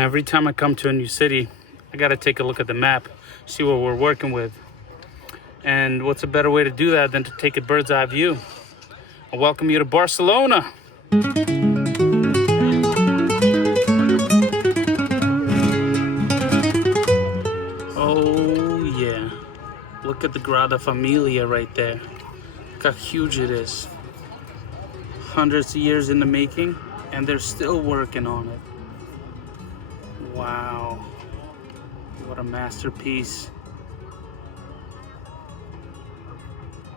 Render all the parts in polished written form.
Every time I come to a new city, I gotta take a look at the map, see what we're working with. And what's a better way to do that than to take a bird's eye view? I welcome you to Barcelona. Oh yeah, look at the Grada Familia right there. Look how huge it is. Hundreds of years in the making, and they're still working on it. Wow, what a masterpiece.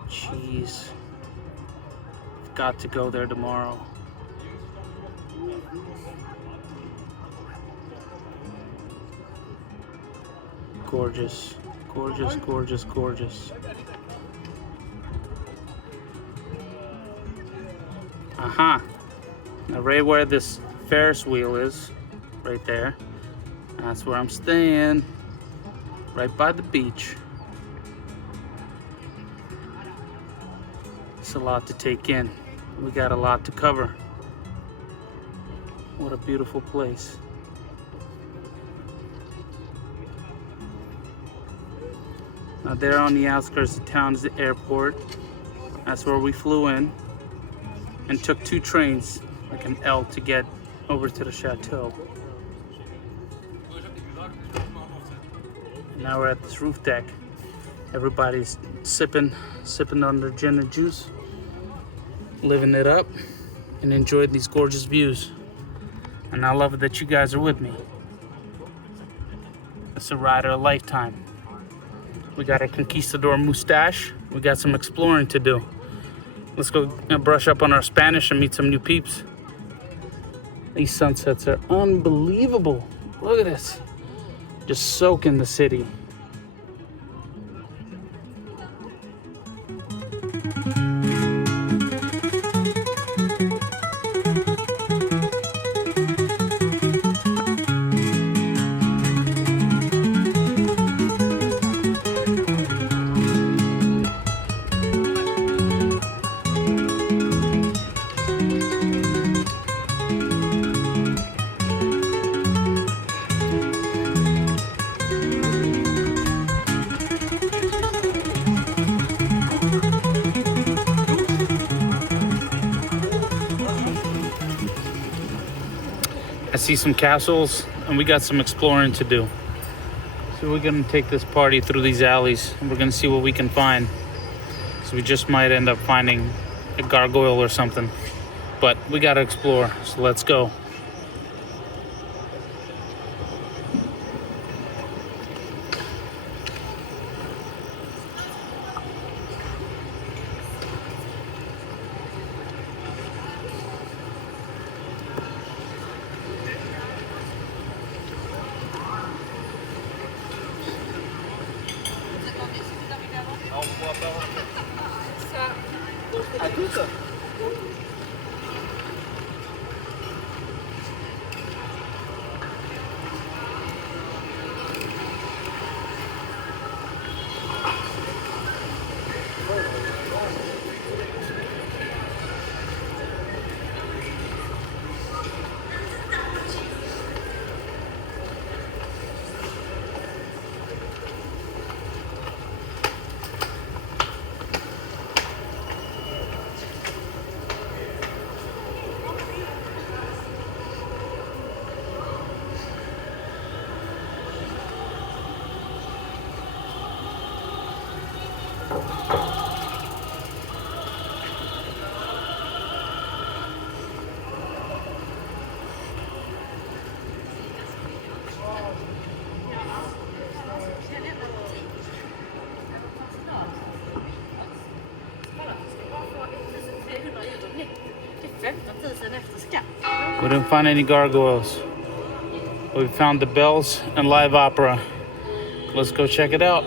Jeez, I've got to go there tomorrow. Gorgeous, gorgeous, gorgeous, gorgeous. Aha, now right where this Ferris wheel is, right there, that's where I'm staying, right by the beach. It's a lot to take in. We got a lot to cover. What a beautiful place. Now there on the outskirts of town is the airport. That's where we flew in and took 2 trains, like an L, to get over to the chateau. Now we're at this roof deck. Everybody's sipping on their gin and juice, living it up, and enjoying these gorgeous views. And I love it that you guys are with me. It's a ride of a lifetime. We got a conquistador mustache. We got some exploring to do. Let's go brush up on our Spanish and meet some new peeps. These sunsets are unbelievable. Look at this. Just soak in the city. I see some castles, and we got some exploring to do. So we're gonna take this party through these alleys, and we're gonna see what we can find. So we just might end up finding a gargoyle or something. But we gotta explore, so let's go. We didn't find any gargoyles. We found the bells and live opera. Let's go check it out.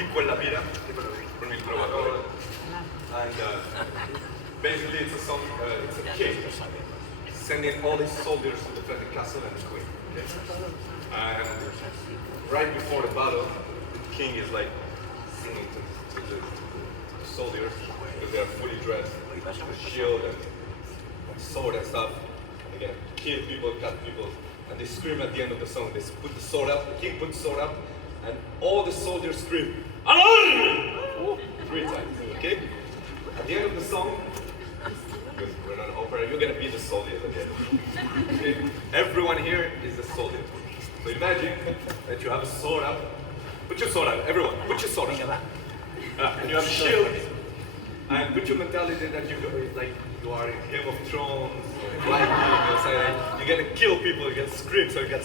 chi quella vita con il trovatore. And basically it's a song, it's a king sending all his soldiers to defend the castle and the queen. Okay? And right before the battle, the king is like singing to the soldiers because they are fully dressed with a shield and sword and stuff. And again, kill people, cut people, and they scream at the end of the song. They put the sword up, the king puts the sword up, and all the soldiers scream, "Alarm!" 3 times, okay? At the end of the song, because we're not an opera, you're gonna be the soldiers at the end. Okay? Everyone here is a soldier. So imagine that you have a sword up. Put your sword up, everyone, put your sword up. And you have a shield. And put your mentality that you are in Game of Thrones, or Viking, you're gonna kill people, you're gonna scream, so you're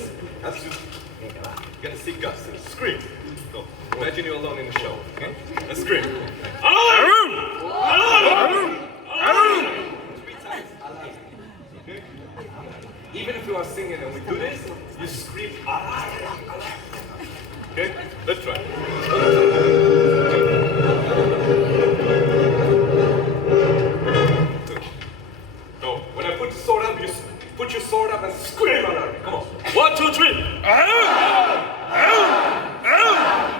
gonna see guts, scream. So imagine you're alone in the show, okay? And scream. Alarm! Alarm! Alarm! 3 times, alarm. Okay? Even if you are singing and we do this, you scream alarm, alarm. Okay? Let's try. No, when I put the sword up, you put your sword up and scream alarm. Come on. 1, 2, 3. Alarm! Alarm! Alarm!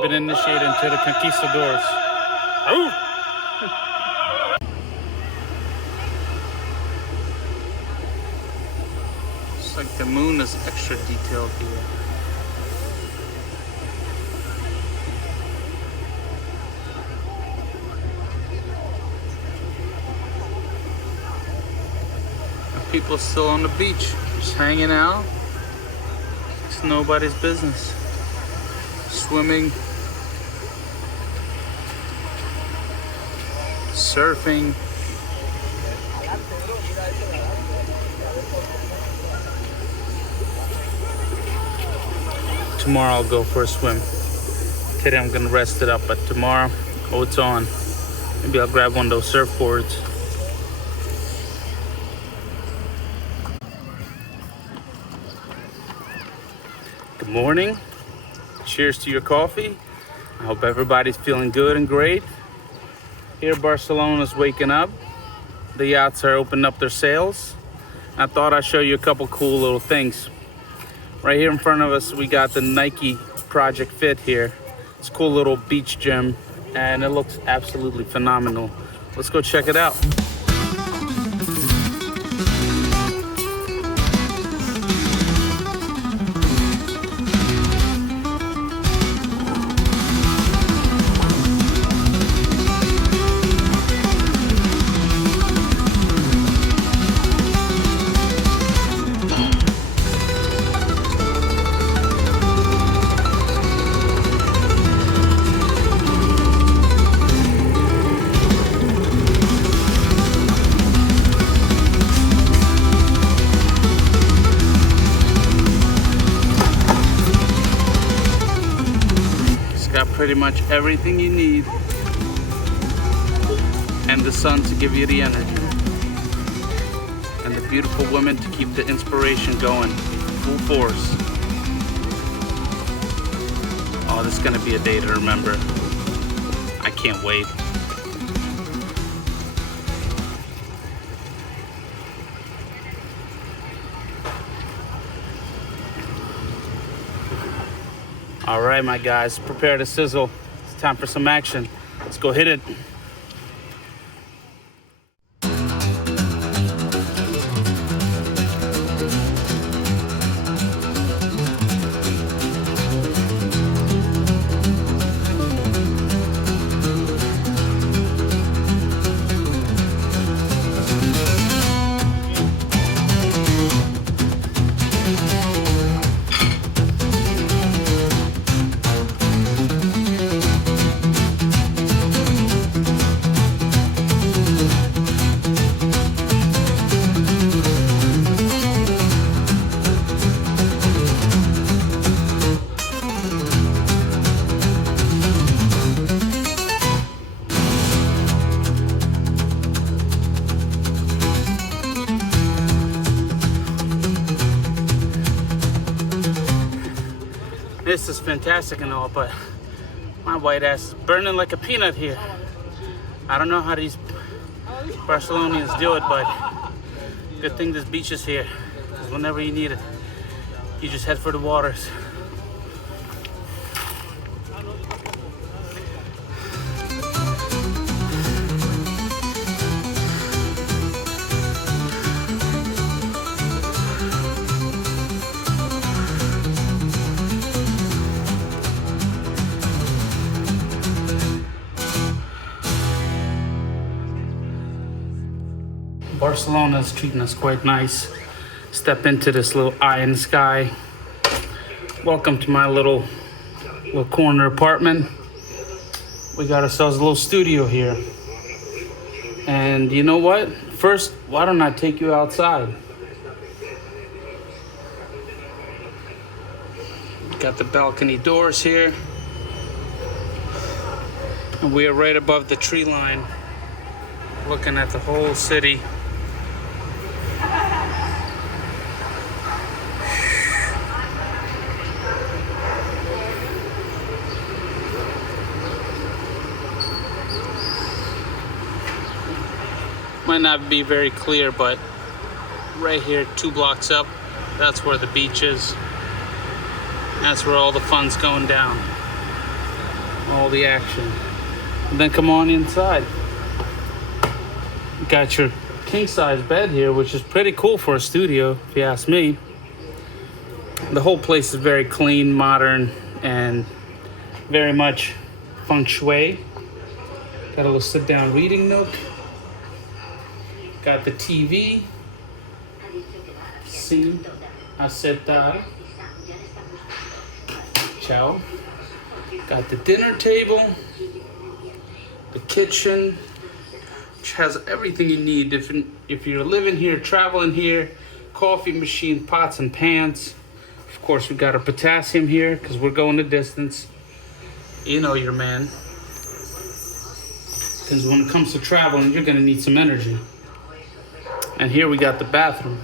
Been initiated into the conquistadors. Oh! It's like the moon is extra detailed here. And people still on the beach, just hanging out. It's nobody's business. Swimming, surfing. Tomorrow I'll go for a swim. Today I'm gonna rest it up, but tomorrow, oh, it's on. Maybe I'll grab one of those surfboards. Good morning. Cheers to your coffee. I hope everybody's feeling good and great. Here, Barcelona's waking up. The yachts are opening up their sails. I thought I'd show you a couple cool little things. Right here in front of us, we got the Nike Project Fit here. It's a cool little beach gym, and it looks absolutely phenomenal. Let's go check it out. Pretty much everything you need, and the sun to give you the energy, and the beautiful women to keep the inspiration going full force. Oh, this is gonna be a day to remember. I can't wait. All right, my guys, prepare to sizzle. It's time for some action. Let's go hit it. This is fantastic and all, but my white ass is burning like a peanut here. I don't know how these Barcelonians do it, but good thing this beach is here, because whenever you need it, you just head for the waters. Barcelona is treating us quite nice. Step into this little eye in the sky. Welcome to my little corner apartment. We got ourselves a little studio here. And you know what? First, why don't I take you outside? Got the balcony doors here. And we are right above the tree line, looking at the whole city. Might not be very clear, but right here, 2 blocks up, that's where the beach is. That's where all the fun's going down. All the action. And then come on inside. You got your king-size bed here, which is pretty cool for a studio, if you ask me. The whole place is very clean, modern, and very much feng shui. Got a little sit-down reading nook. Got the TV. Sim acertar. Ciao. Got the dinner table. The kitchen, which has everything you need if you're living here, traveling here. Coffee machine, pots and pans. Of course, we got our potassium here because we're going the distance. You know your man. Because when it comes to traveling, you're gonna need some energy. And here we got the bathroom.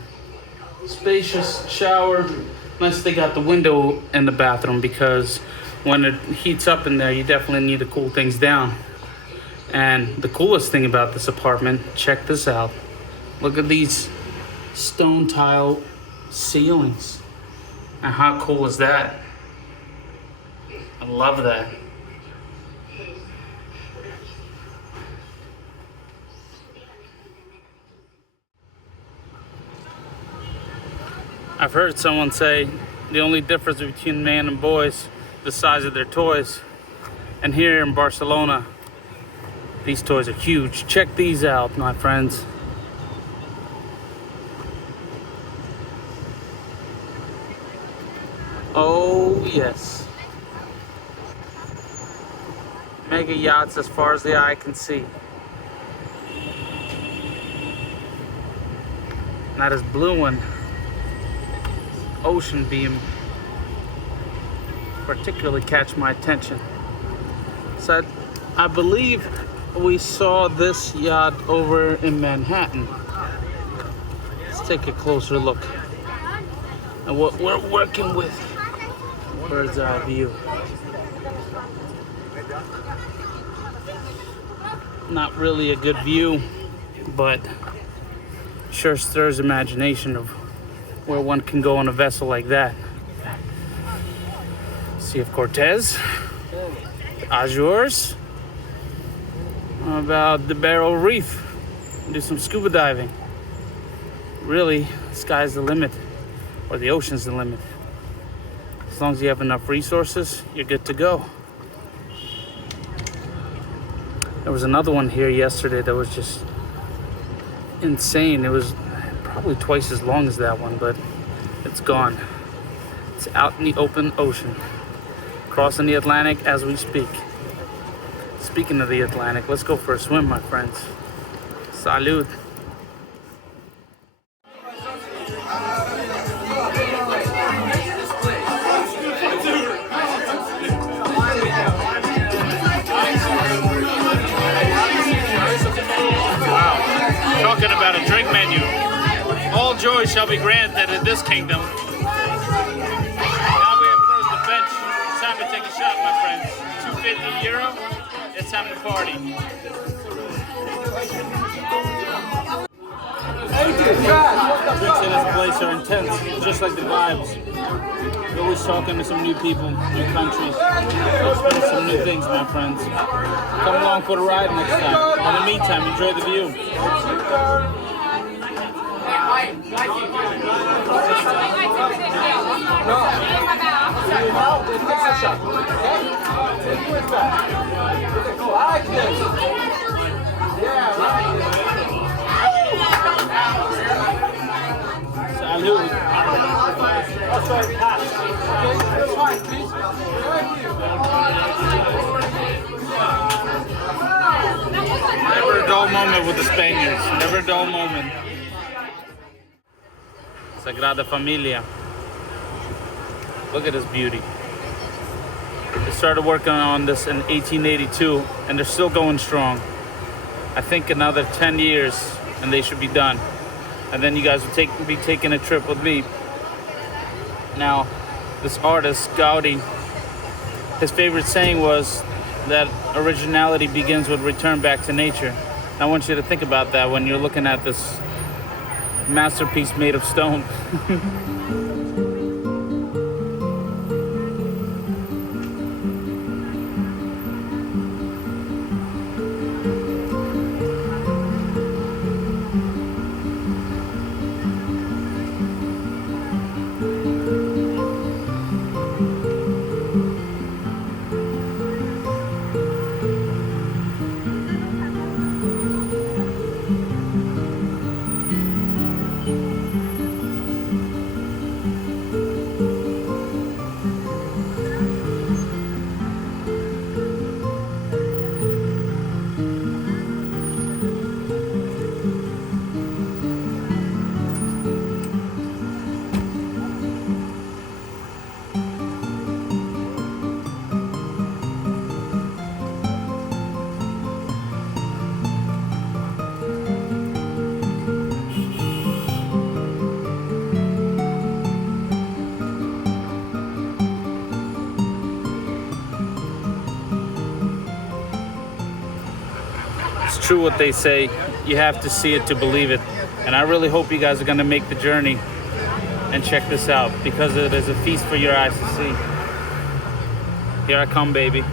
Spacious shower. Nice they got the window in the bathroom, because when it heats up in there, you definitely need to cool things down. And the coolest thing about this apartment, check this out. Look at these stone tile ceilings. And how cool is that? I love that. I've heard someone say the only difference between man and boys, the size of their toys. And here in Barcelona, these toys are huge. Check these out, my friends. Oh, yes. Mega yachts as far as the eye can see. And that is blue one. Ocean beam particularly catch my attention. So I believe we saw this yacht over in Manhattan. Let's take a closer look at what we're working with. Bird's eye view. Not really a good view, but sure stirs imagination of where one can go on a vessel like that. So you have Cortez, Azores. How about the Barrow Reef? Do some scuba diving. Really, the sky's the limit, or the ocean's the limit. As long as you have enough resources, you're good to go. There was another one here yesterday that was just insane. It was probably twice as long as that one, but it's gone. It's out in the open ocean, crossing the Atlantic as we speak. Speaking of the Atlantic, let's go for a swim, my friends. Salud. Wow. Talking about a drink menu. All joy shall be granted in this kingdom. Now we approach the bench. It's time to take a shot, my friends. €2.50. It's time to party. Drinks at this place are intense, just like the vibes. We're always talking to some new people, new countries. Experience some new things, my friends. Come along for the ride next time. In the meantime, enjoy the view. Salud. Never a dull moment with the Spaniards. Never a dull moment. Sagrada Familia. Look at this beauty. They started working on this in 1882, and they're still going strong. I think another 10 years, and they should be done. And then you guys will be taking a trip with me. Now, this artist, Gaudi, his favorite saying was that originality begins with return back to nature. And I want you to think about that when you're looking at this masterpiece made of stone. It's true what they say, you have to see it to believe it. And I really hope you guys are going to make the journey and check this out, because it is a feast for your eyes to see. Here I come, baby.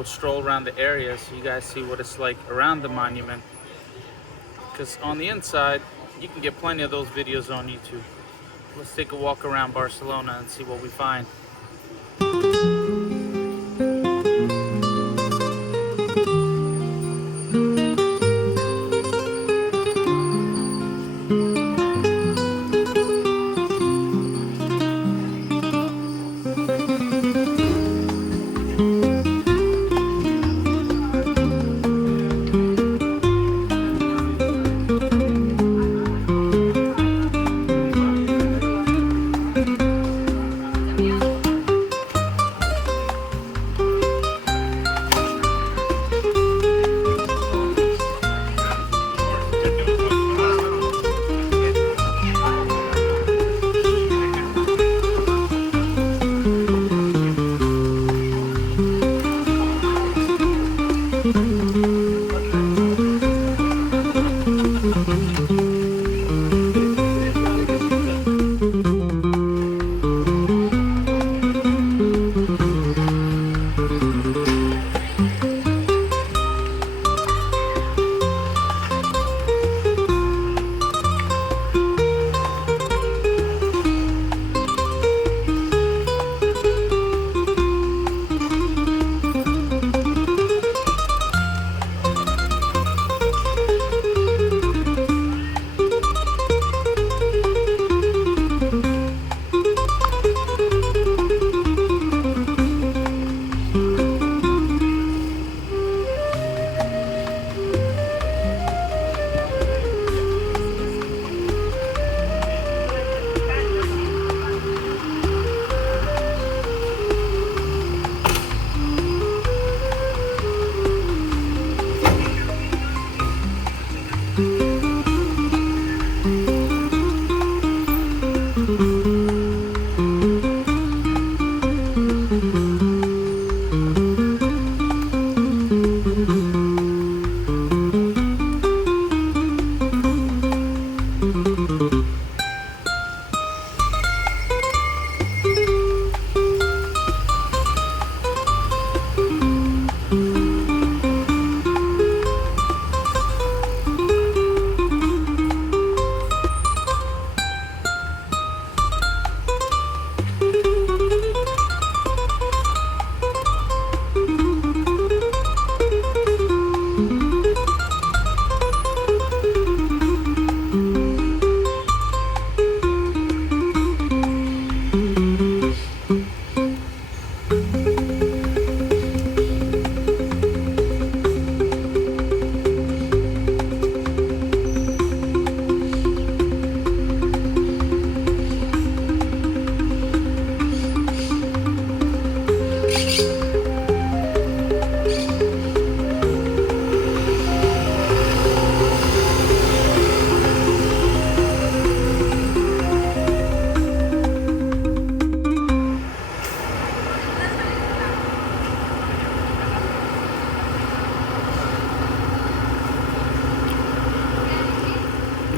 little stroll around the area so you guys see what it's like around the monument. Because on the inside, you can get plenty of those videos on YouTube. Let's take a walk around Barcelona and see what we find.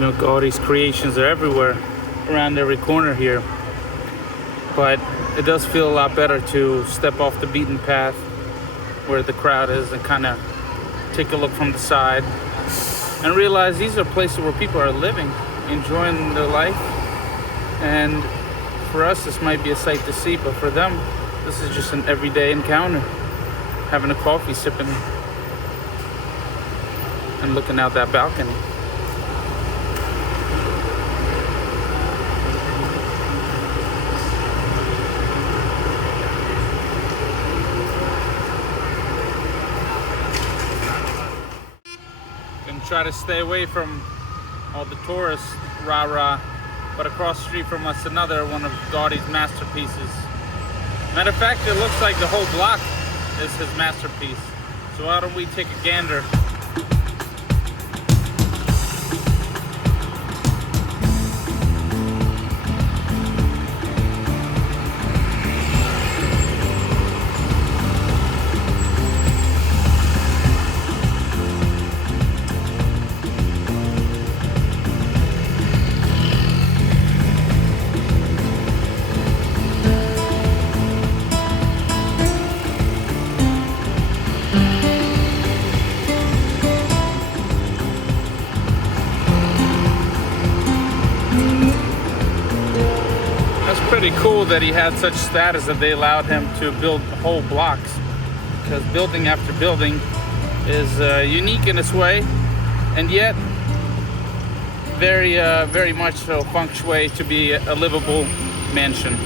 You know, Gaudi's creations are everywhere, around every corner here. But it does feel a lot better to step off the beaten path where the crowd is and kind of take a look from the side and realize these are places where people are living, enjoying their life. And for us, this might be a sight to see, but for them, this is just an everyday encounter. Having a coffee, sipping, and looking out that balcony. Try to stay away from all the tourists, rah-rah, but across the street from us, another one of Gaudi's masterpieces. Matter of fact, it looks like the whole block is his masterpiece. So why don't we take a gander? cool that he had such status that they allowed him to build whole blocks, because building after building is unique in its way, and yet very much so feng shui to be a livable mansion.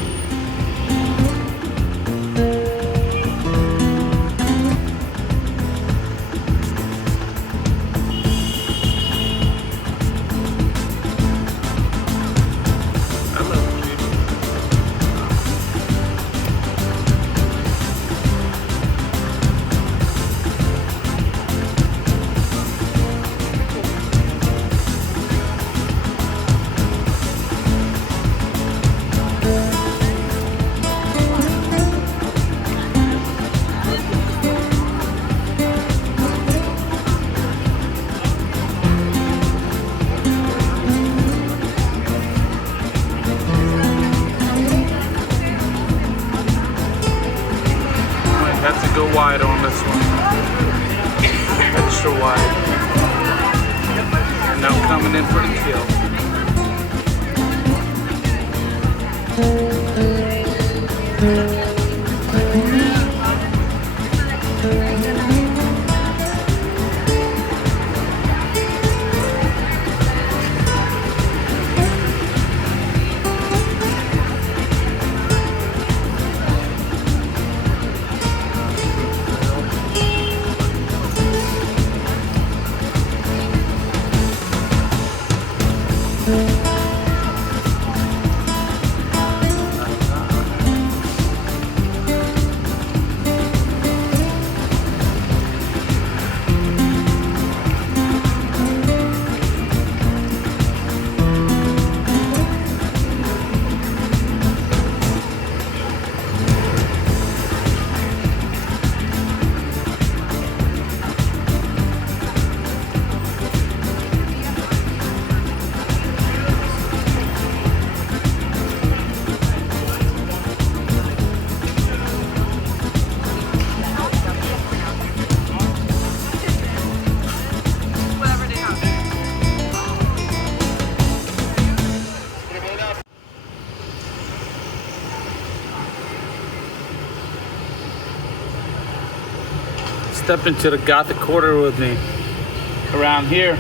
Go wide on this one, extra wide, and now coming in for the kill. Step into the Gothic quarter with me. Around here,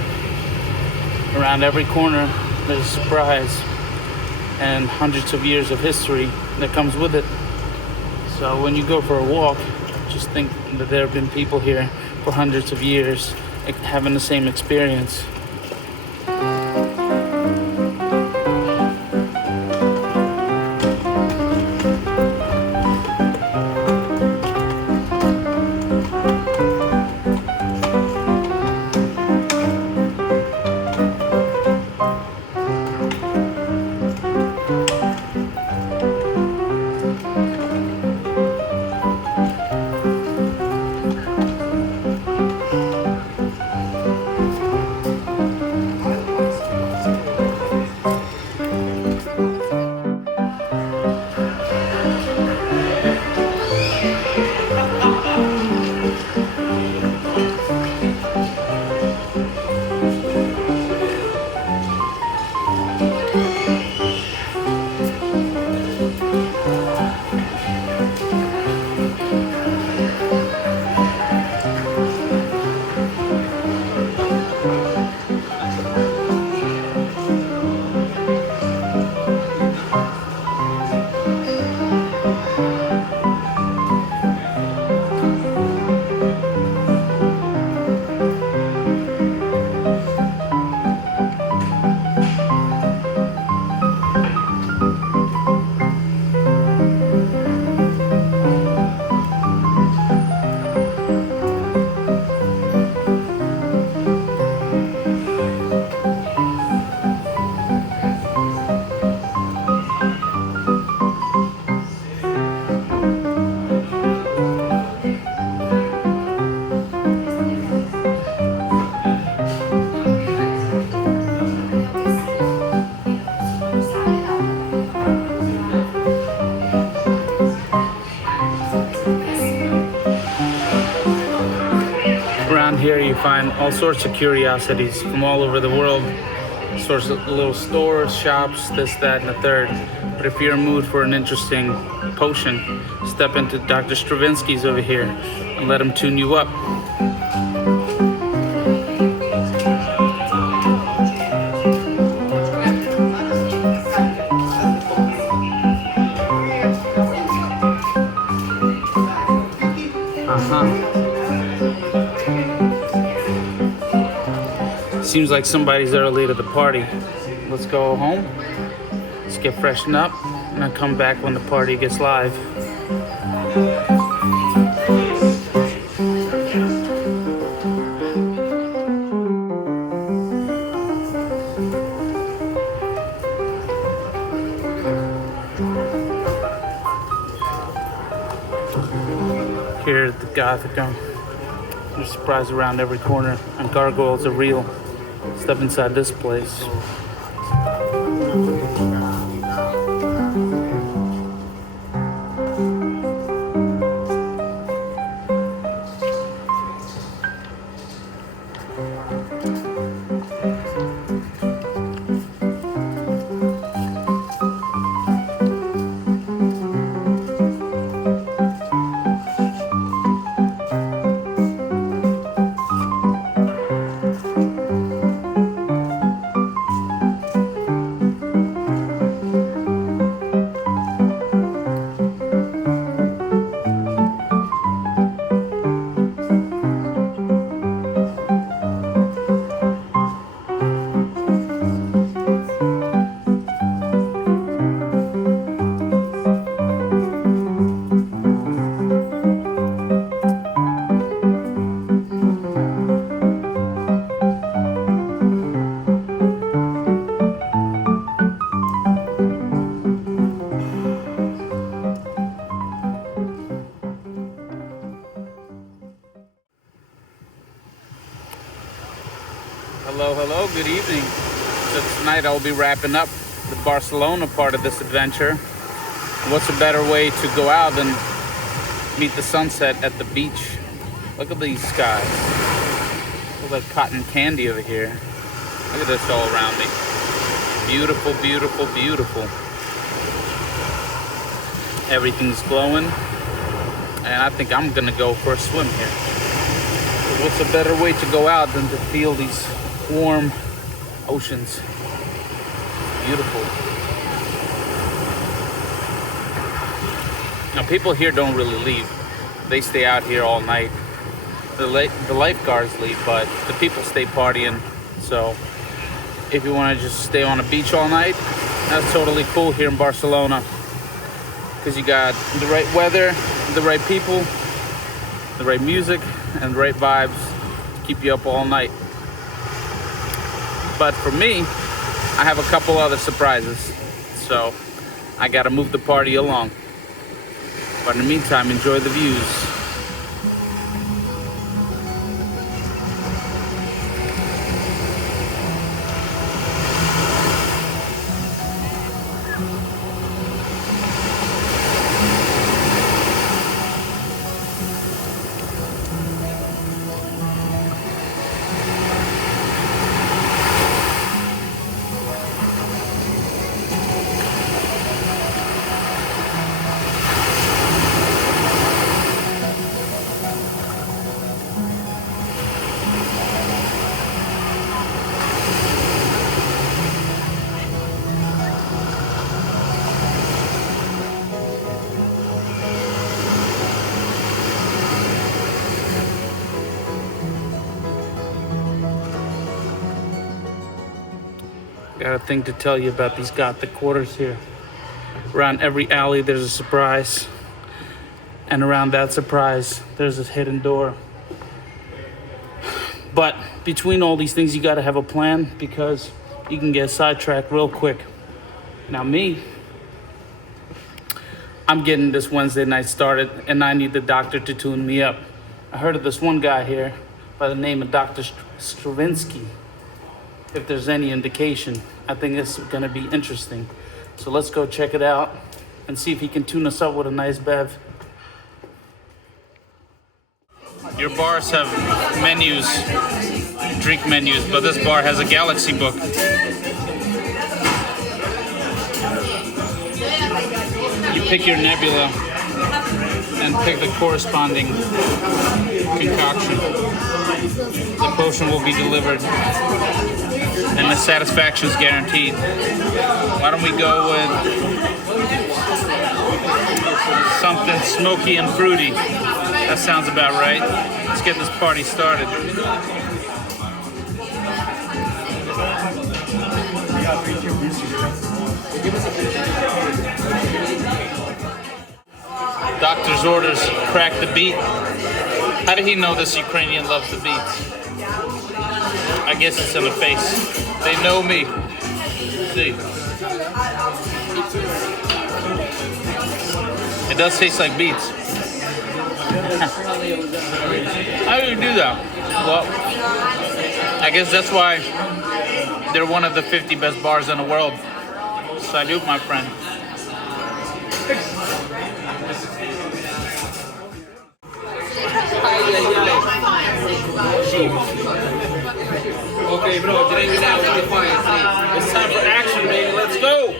around every corner, there's a surprise and hundreds of years of history that comes with it. So when you go for a walk, just think that there have been people here for hundreds of years having the same experience. Around here you find all sorts of curiosities from all over the world. sorts of little stores, shops, this, that, and the third. But if you're in a mood for an interesting potion, step into Dr. Stravinsky's over here and let him tune you up. Seems like somebody's early to the party. Let's go home. Let's get freshened up and then come back when the party gets live. Here at the Gothicum, there's surprise around every corner, and gargoyles are real. Step inside this place. Hello, good evening. So tonight I'll be wrapping up the Barcelona part of this adventure. And what's a better way to go out than meet the sunset at the beach? Look at these skies. Look like cotton candy over here. Look at this all around me. Beautiful, beautiful, beautiful. Everything's glowing. And I think I'm gonna go for a swim here. What's a better way to go out than to feel these warm oceans? Beautiful. Now people here don't really leave. They stay out here all night. The lifeguards leave, but the people stay partying. So if you want to just stay on a beach all night, that's totally cool here in Barcelona. Because you got the right weather, the right people, the right music, and the right vibes to keep you up all night. But for me, I have a couple other surprises, so I gotta move the party along. But in the meantime, enjoy the views. Got a thing to tell you about these Gothic quarters here. Around every alley there's a surprise. And around that surprise, there's this hidden door. But between all these things, you gotta have a plan because you can get sidetracked real quick. Now me, I'm getting this Wednesday night started and I need the doctor to tune me up. I heard of this one guy here by the name of Dr. Stravinsky. If there's any indication, I think this is gonna be interesting. So let's go check it out and see if he can tune us up with a nice bev. Your bars have menus, drink menus, but this bar has a galaxy book. pick your nebula and pick the corresponding concoction. The potion will be delivered and the satisfaction is guaranteed. Why don't we go with something smoky and fruity? That sounds about right. Let's get this party started. Doctor's orders, crack the beat. How did he know this Ukrainian loves the beats? I guess it's in the face. They know me. See? It does taste like beets. How do you do that? Well, I guess that's why they're one of the 50 best bars in the world. Salute, my friend. Okay, bro, drink now. It's time for action, baby. Let's go.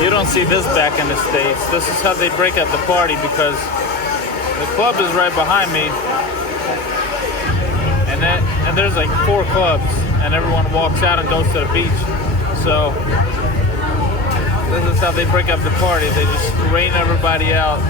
You don't see this back in the States. This is how they break up the party because the club is right behind me. And there's like 4 clubs and everyone walks out and goes to the beach. So this is how they break up the party. They just rain everybody out.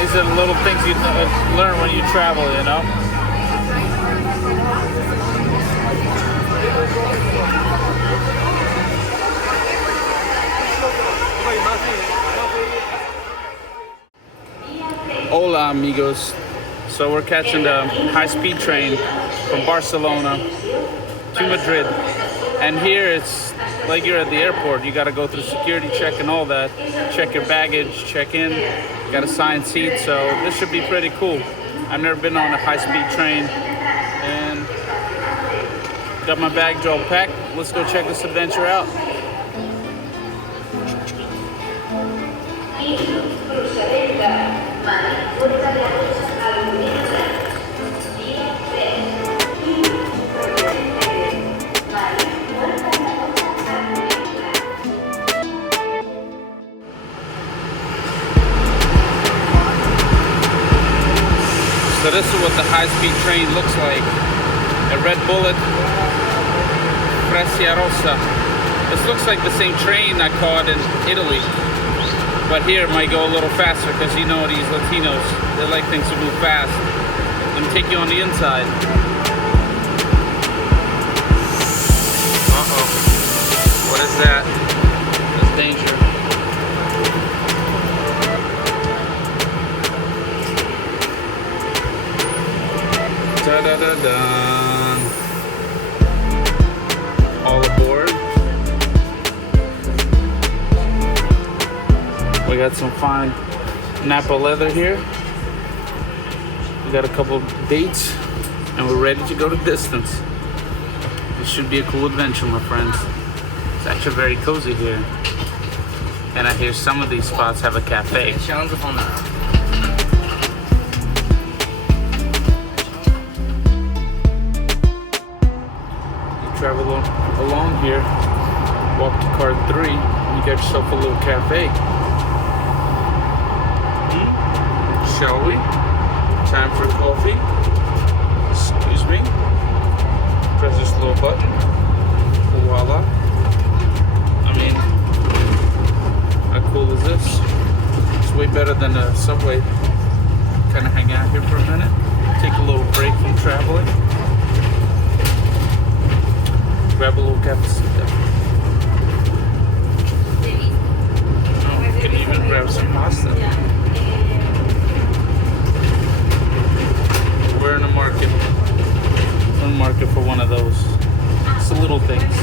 These are the little things you learn when you travel, you know? Hola, amigos. So we're catching the high-speed train from Barcelona to Madrid. And here it's like you're at the airport. You got to go through security check and all that. Check your baggage, check in. You got assigned seat, so this should be pretty cool. I've never been on a high-speed train. And got my baggage all packed. Let's go check this adventure out. So this is what the high-speed train looks like. A red bullet, Brescia Rossa. This looks like the same train I caught in Italy. But here it might go a little faster because you know these Latinos, they like things to move fast. Let me take you on the inside. Uh-oh. What is that? That's danger. Da-da-da-da. All aboard. We got some fine Napa leather here. We got a couple dates and we're ready to go the distance. This should be a cool adventure, my friends. It's actually very cozy here. And I hear some of these spots have a cafe. Travel along here. Walk to car 3, and you got yourself a little cafe. Shall we? Time for coffee. Excuse me. Press this little button. Voila. I mean, how cool is this? It's way better than a subway. Kind of hang out here for a minute. Take a little break from traveling. Grab a little cafecito. Oh, you can even grab some pasta. We're in the market. We're in the market for one of those. It's the little things.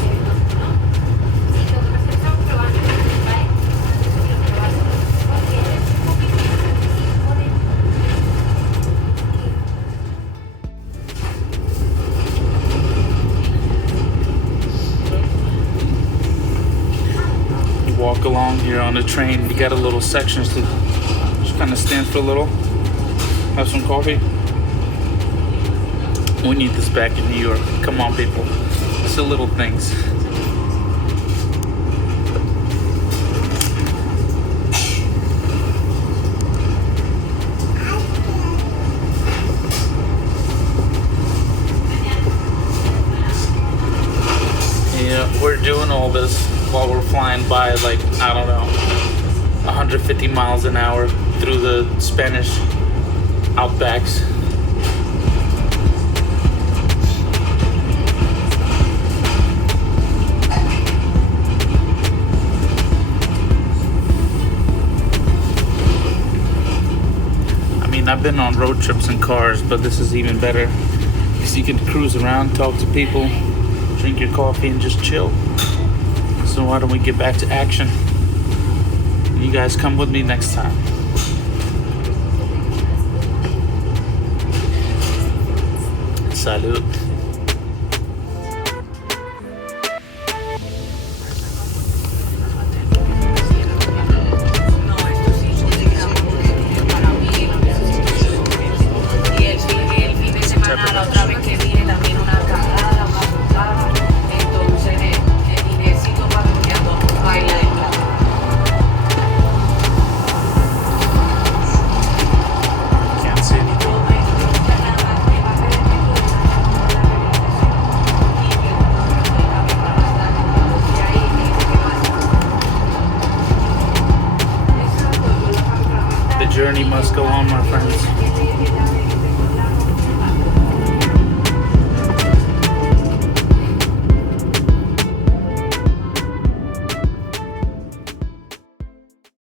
You walk along here on the train. You got a little sections to just kind of stand for a little, have some coffee. We need this back in New York. Come on, people. It's the little things. Yeah, we're doing all this while we're flying by, like, I don't know, 150 miles an hour through the Spanish outbacks. I've been on road trips in cars, but this is even better because you can cruise around, talk to people, drink your coffee, and just chill. So why don't we get back to action? You guys come with me next time. Salud. Journey must go on, my friends.